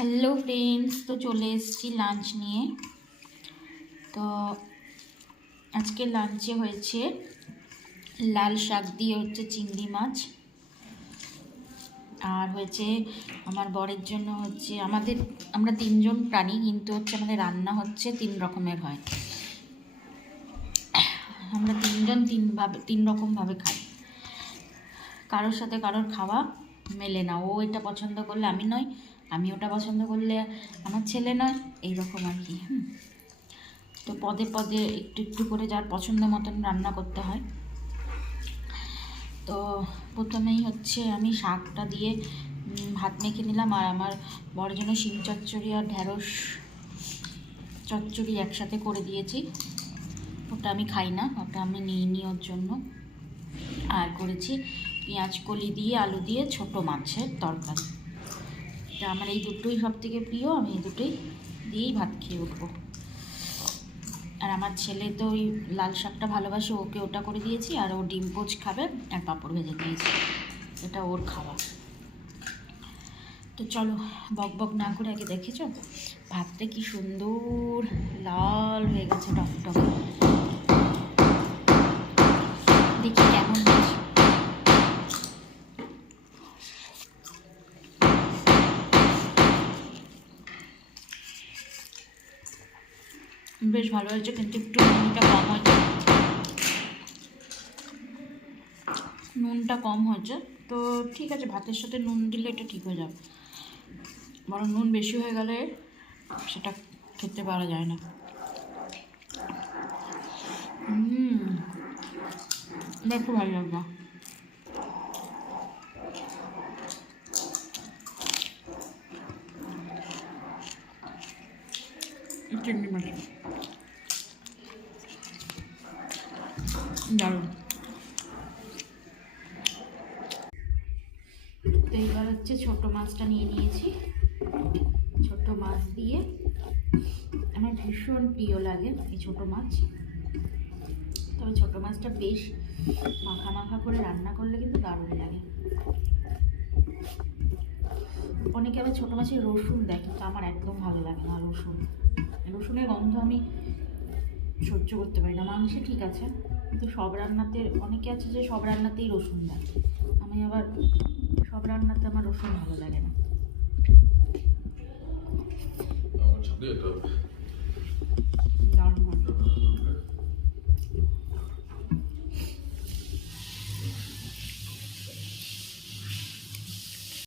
Hello friends তো চলে এসেছি লাঞ্চ নিয়ে। তো আজকে লাঞ্চে হয়েছে লাল শাক দিয়ে হচ্ছে চিংড়ি মাছ। আর হয়েছে আমার বরের জন্য হচ্ছে, আমাদের, আমরা তিনজন প্রাণী, কিন্তু হচ্ছে আমাদের রান্না হচ্ছে তিন রকমের হয়। আমরা তিনজন তিনভাবে তিন রকমভাবে খাই। কারোর সাথে কারোর খাওয়া মেলে না। ও এটা পছন্দ করলে, আমি নয় আমি ওটা পছন্দ করলে আমার ছেলে নয় এই রকম আর কি, হুম। তো পদে পদে একটু একটু করে যার পছন্দ মতন রান্না করতে হয়। তো প্রথমেই হচ্ছে আমি শাকটা দিয়ে ভাত মেখে নিলাম আর আমার বড় জন্য শিম চচ্চড়ি আর ঢ্যাঁড়স চচ্চড়ি একসাথে করে দিয়েছি। ওটা আমি খাই না, ওটা আমি নিয়ে নিই ওর জন্য। আর করেছি পেঁয়াজ কলি দিয়ে, আলু দিয়ে, ছোট মাছের তরকারি। তা আমার এই দুটোই সব থেকে প্রিয়, আমি এই দুটোই দিয়েই ভাত খেয়ে উঠবো। আর আমার ছেলে তো ওই লাল শাকটা ভালোবাসে, ওকে ওটা করে দিয়েছি, আর ও ডিম পোচ খাবে, আর পাঁপড় ভেজে দিয়েছি। এটা ওর খাওয়া। তো চলো, বক বক না করে আগে দেখেছ? ভাতটা কি সুন্দর, লাল হয়ে গেছে, টক টক। বেশ ভালো হয়েছে, কিন্তু একটু নুনটা কম হয়েছে। নুনটা কম হয়েছে। তো ঠিক আছে, ভাতের সাথে নুন দিলে এটা ঠিক হয়ে যাবে। বরং নুন বেশি হয়ে গেলে সেটা খেতে পারা যায় না। হুম খুব ভালো লাগবে মাছ। দারুণ। তো এবার হচ্ছে ছোট মাছটা নিয়ে নিয়েছি। ছোট মাছ দিয়ে আমার ভীষণ প্রিয় লাগে এই ছোট মাছ। তবে ছোট মাছটা বেশ মাখা মাখা করে রান্না করলে কিন্তু দারুণ লাগে। অনেকে আবার ছোটো মাছে রসুন দেয়, কিন্তু আমার একদম ভালো লাগে না রসুন। রসুনের গন্ধ আমি সহ্য করতে পারি না। মাংসে ঠিক আছে, কিন্তু সব রান্নাতে অনেকে আছে যে সব রান্নাতেই রসুন দেয়। আমি আবার সব রান্নাতে আমার রসুন ভালো লাগে না।